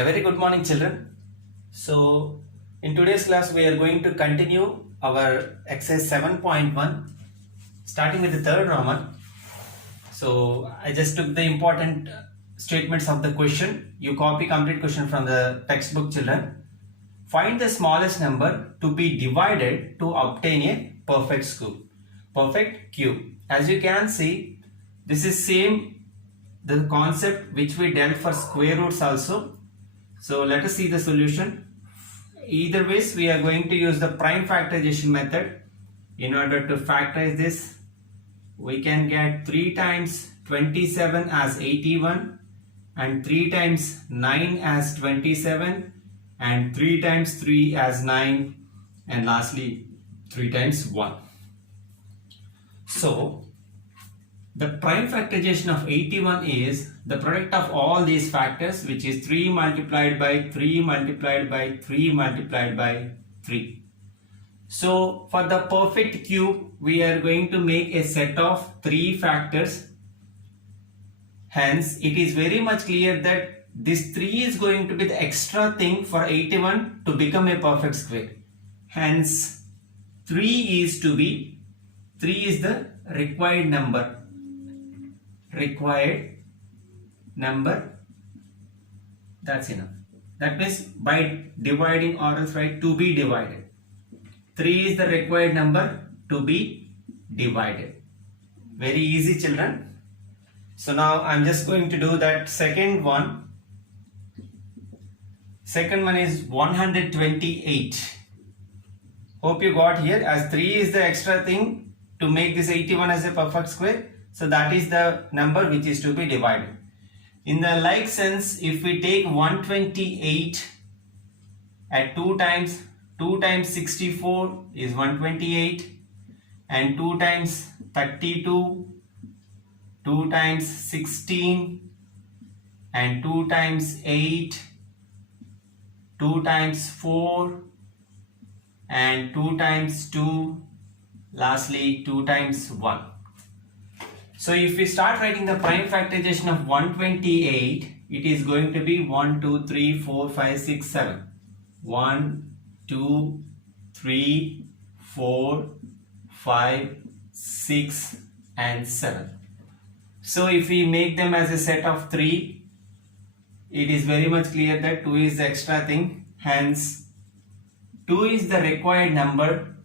A very good morning, children. So, in today's class, we are going to continue our exercise 7.1, starting with the third Roman. So, I just took the important statements of the question. You copy complete question from the textbook, children. Find the smallest number to be divided to obtain a perfect cube. As you can see, this is same the concept which we dealt for square roots also. So let us see the solution. Either ways, we are going to use the prime factorization method. In order to factorize this, we can get 3 times 27 as 81 and 3 times 9 as 27 and 3 times 3 as 9 and lastly 3 times 1. So the prime factorization of 81 is the product of all these factors, which is 3 multiplied by 3 multiplied by 3 multiplied by 3. So for the perfect cube, we are going to make a set of 3 factors. Hence, it is very much clear that this 3 is going to be the extra thing for 81 to become a perfect square. Hence, 3 is the required number. That's enough. That means by dividing or else write to be divided. 3 is the required number to be divided. Very easy, children. So now I'm just going to do that second one. Second one is 128. Hope you got here, as 3 is the extra thing to make this 81 as a perfect square. So that is the number which is to be divided. In the like sense, if we take 128 at 2 times 64 is 128 and 2 times 32, 2 times 16 and 2 times 8, 2 times 4 and 2 times 2, lastly 2 times 1. So if we start writing the prime factorization of 128, it is going to be 1, 2, 3, 4, 5, 6, 7. 1, 2, 3, 4, 5, 6 and 7. So if we make them as a set of 3, it is very much clear that 2 is the extra thing. Hence, 2 is the required number.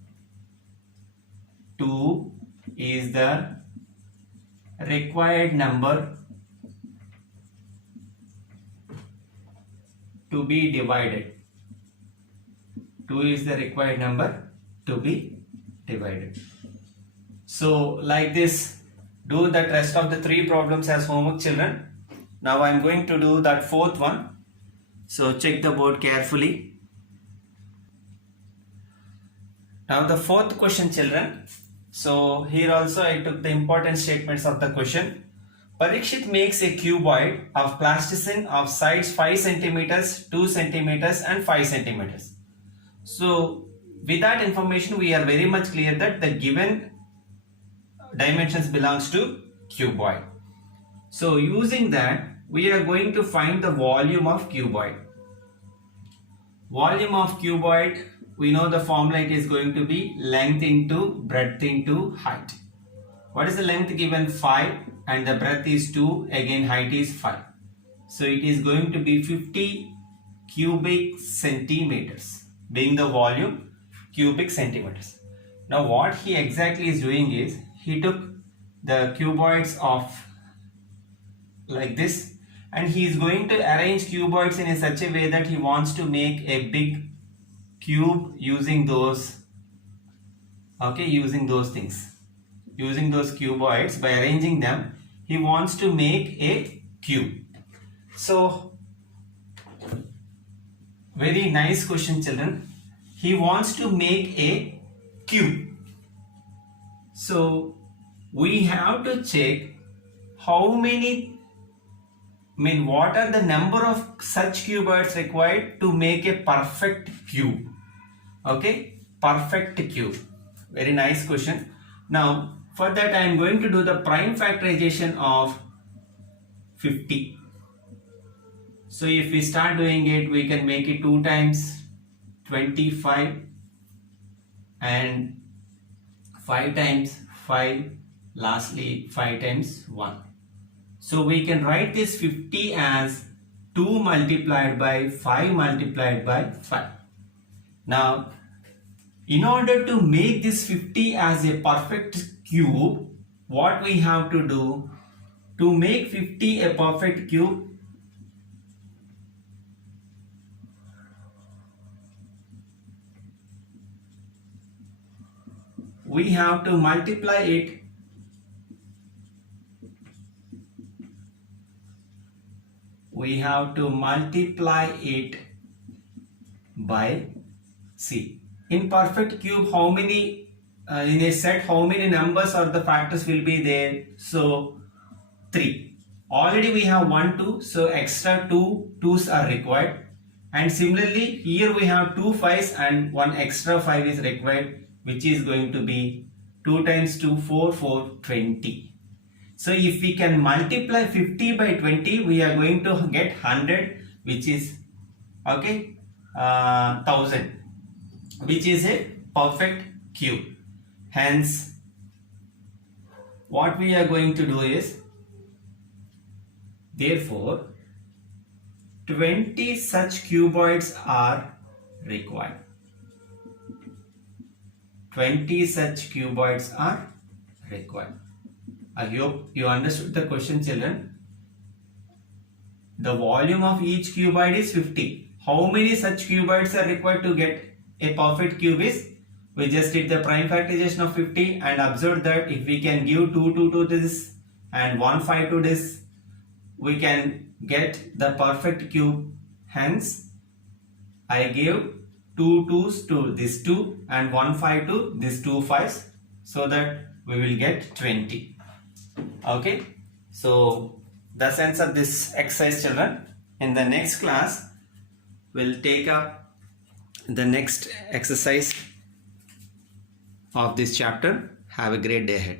2 is the required number to be divided. 2 is the required number to be divided. So like this, do that rest of the 3 problems as homework, children. Now I am going to do that fourth one. So check the board carefully. Now the fourth question, children. So here also I took the important statements of the question. Parikshit makes a cuboid of plasticine of sides 5 centimeters, 2 centimeters and 5 centimeters. So with that information, we are very much clear that the given dimensions belongs to cuboid. So using that, we are going to find the volume of cuboid. Volume of cuboid, we know the formula, it is going to be length into breadth into height. What is the length given? 5 and the breadth is 2, again height is 5. So it is going to be 50 cubic centimeters, being the volume cubic centimeters. Now what he exactly is doing is, he took the cuboids of like this and he is going to arrange cuboids in such a way that he wants to make a big cube using those, using those things, using those cuboids. By arranging them, he wants to make a cube. So very nice question, children. He wants to make a cube. So we have to check what are the number of such cuboids required to make a perfect cube. Okay, perfect cube. Very nice question. Now for that I am going to do the prime factorization of 50. So if we start doing it, we can make it 2 times 25 and 5 times 5, lastly 5 times 1. So we can write this 50 as 2 multiplied by 5 multiplied by 5. Now, in order to make this 50 as a perfect cube, what we have to do to make 50 a perfect cube? We have to multiply it by C. In perfect cube, how many in a set, how many numbers or the factors will be there? So 3. Already we have 1 2, so extra 2 2's are required, and similarly here we have 2 5's and 1 extra 5 is required, which is going to be 2 times 2 4 4 20. So if we can multiply 50 by 20, we are going to get 100, which is 1000, which is a perfect cube. Hence, what we are going to do is, therefore 20 such cuboids are required. 20 such cuboids are required. I hope you understood the question, children. The volume of each cuboid is 50. How many such cuboids are required to get a perfect cube is, we just did the prime factorization of 50 and observed that if we can give 2 2 to this and 1 5 to this, we can get the perfect cube. Hence, I gave 2 2's to this 2 and 1 5 to this 2 5's, so that we will get 20. Okay, so that's answer this exercise, children. In the next class, we'll take up the next exercise of this chapter. Have a great day ahead.